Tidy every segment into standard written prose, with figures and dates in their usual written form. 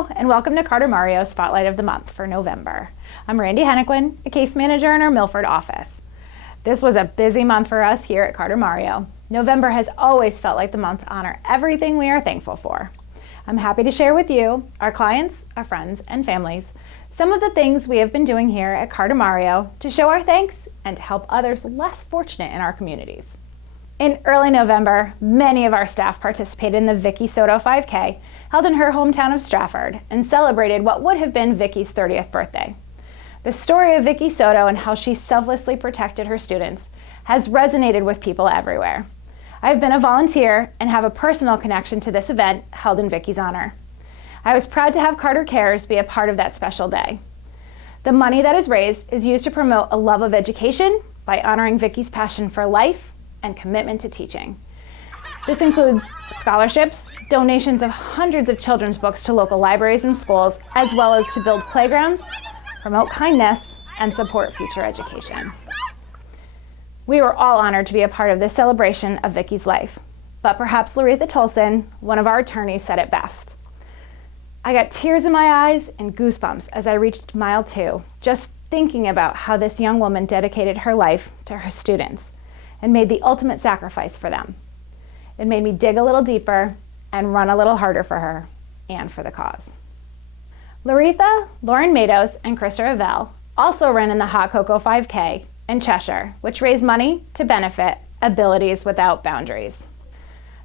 Hello, and welcome to Carter Mario Spotlight of the Month for November. I'm Randy Hennequin, a case manager in our Milford office. This was a busy month for us here at Carter Mario. November has always felt like the month to honor everything we are thankful for. I'm happy to share with you, our clients, our friends, and families, some of the things we have been doing here at Carter Mario to show our thanks and to help others less fortunate in our communities. In early November, many of our staff participated in the Vicki Soto 5K, held in her hometown of Stratford, and celebrated what would have been Vicki's 30th birthday. The story of Vicki Soto and how she selflessly protected her students has resonated with people everywhere. I've been a volunteer and have a personal connection to this event held in Vicki's honor. I was proud to have Carter Cares be a part of that special day. The money that is raised is used to promote a love of education by honoring Vicki's passion for life and commitment to teaching. This includes scholarships, donations of hundreds of children's books to local libraries and schools, as well as to build playgrounds, promote kindness, and support future education. We were all honored to be a part of this celebration of Vicki's life, but perhaps Laretha Tolson, one of our attorneys, said it best. I got tears in my eyes and goosebumps as I reached mile 2, just thinking about how this young woman dedicated her life to her students and made the ultimate sacrifice for them. It made me dig a little deeper and run a little harder for her and for the cause. Laretha, Lauren Mados, and Krista Ravel also ran in the Hot Cocoa 5K in Cheshire, which raised money to benefit Abilities Without Boundaries.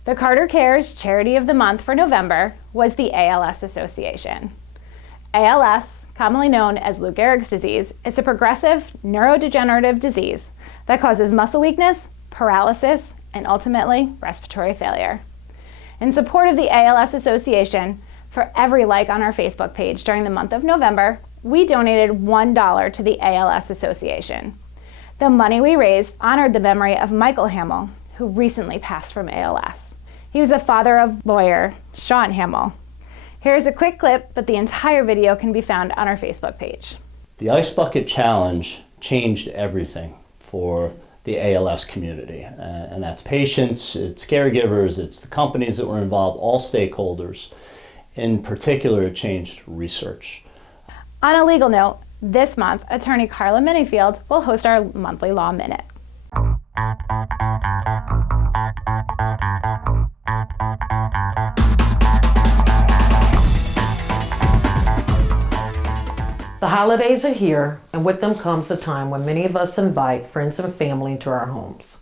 The Carter Cares Charity of the Month for November was the ALS Association. ALS, commonly known as Lou Gehrig's disease, is a progressive neurodegenerative disease that causes muscle weakness, paralysis, and ultimately respiratory failure. In support of the ALS Association, for every like on our Facebook page during the month of November, we donated $1 to the ALS Association. The money we raised honored the memory of Michael Hamill, who recently passed from ALS. He was the father of lawyer Sean Hamill. Here's a quick clip, but the entire video can be found on our Facebook page. The Ice Bucket Challenge changed everything for the ALS community, and that's patients, it's caregivers, it's the companies that were involved, all stakeholders. In particular, it changed research. On a legal note, this month, attorney Carla Minifield will host our monthly Law Minute. The holidays are here, and with them comes a time when many of us invite friends and family into our homes.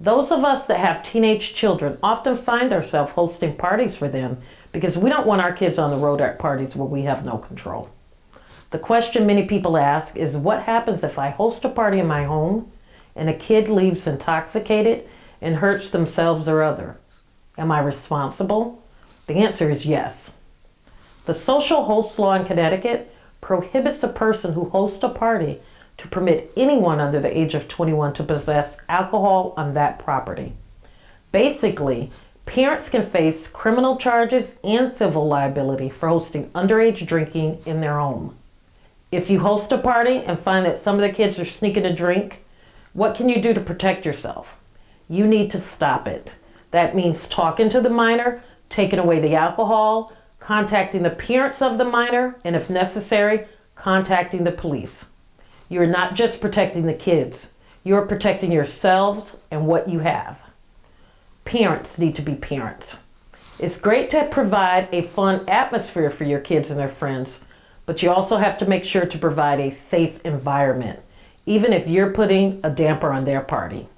Those of us that have teenage children often find ourselves hosting parties for them because we don't want our kids on the road at parties where we have no control. The question many people ask is, what happens if I host a party in my home and a kid leaves intoxicated and hurts themselves or other? Am I responsible? The answer is yes. The social host law in Connecticut prohibits a person who hosts a party to permit anyone under the age of 21 to possess alcohol on that property. Basically, parents can face criminal charges and civil liability for hosting underage drinking in their home. If you host a party and find that some of the kids are sneaking a drink, what can you do to protect yourself? You need to stop it. That means talking to the minor, taking away the alcohol, contacting the parents of the minor, and if necessary, contacting the police. You're not just protecting the kids, you're protecting yourselves and what you have. Parents need to be parents. It's great to provide a fun atmosphere for your kids and their friends, but you also have to make sure to provide a safe environment, even if you're putting a damper on their party.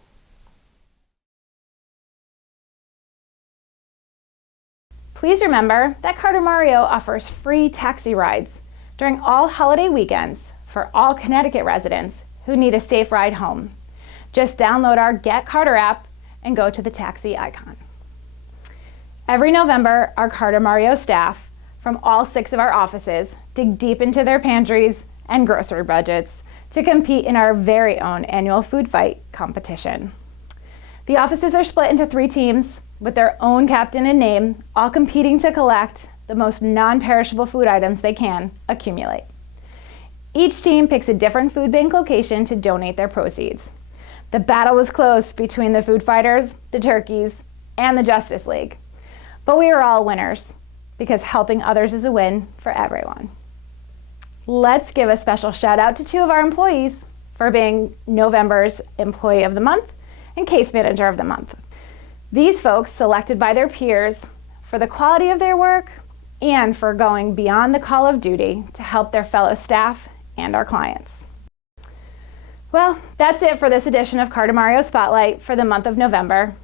Please remember that Carter Mario offers free taxi rides during all holiday weekends for all Connecticut residents who need a safe ride home. Just download our Get Carter app and go to the taxi icon. Every November, our Carter Mario staff from all 6 of our offices dig deep into their pantries and grocery budgets to compete in our very own annual food fight competition. The offices are split into 3 teams with their own captain and name, all competing to collect the most non-perishable food items they can accumulate. Each team picks a different food bank location to donate their proceeds. The battle was close between the food fighters, the turkeys, and the Justice League. But we are all winners. because helping others is a win for everyone. Let's give a special shout out to 2 of our employees for being November's Employee of the Month and Case Manager of the Month. These folks selected by their peers for the quality of their work and for going beyond the call of duty to help their fellow staff and our clients. Well, that's it for this edition of Carter Mario Spotlight for the month of November.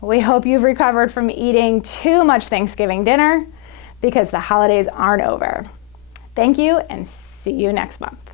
We hope you've recovered from eating too much Thanksgiving dinner because the holidays aren't over. Thank you and see you next month.